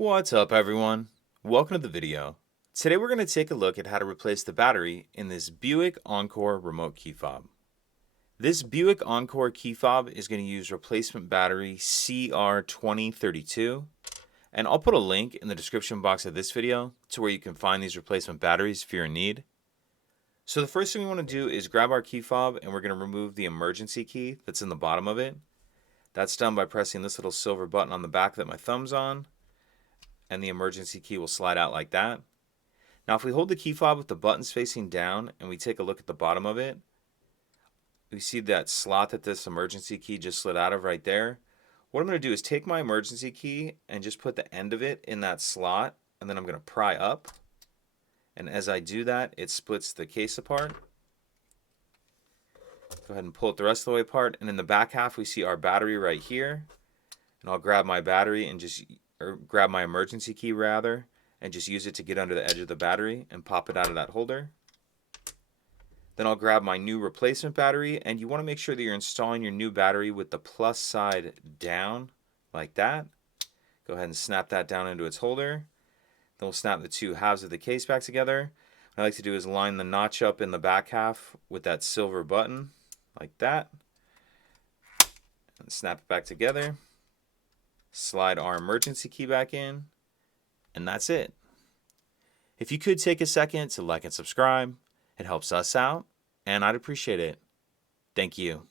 What's up everyone? Welcome to the video. Today we're going to take a look at how to replace the battery in this Buick Encore remote key fob. This Buick Encore key fob is going to use replacement battery CR2032, and I'll put a link in the description box of this video to where you can find these replacement batteries if you're in need. So the first thing we want to do is grab our key fob and we're going to remove the emergency key that's in the bottom of it. That's done by pressing this little silver button on the back that my thumb's on, and the emergency key will slide out like that. Now if we hold the key fob with the buttons facing down and we take a look at the bottom of it, we see that slot that this emergency key just slid out of right there. What I'm going to do is take my emergency key and just put the end of it in that slot, and then I'm going to pry up. And as I do that, it splits the case apart. Go ahead and pull it the rest of the way apart, and in the back half we see our battery right here. And I'll grab my battery and grab my emergency key rather, and just use it to get under the edge of the battery and pop it out of that holder. Then I'll grab my new replacement battery, and you want to make sure that you're installing your new battery with the plus side down like that. Go ahead and snap that down into its holder. Then we'll snap the two halves of the case back together. What I like to do is line the notch up in the back half with that silver button like that, and snap it back together. Slide our emergency key back in, and that's it. If you could take a second to like and subscribe, it helps us out, and I'd appreciate it. Thank you.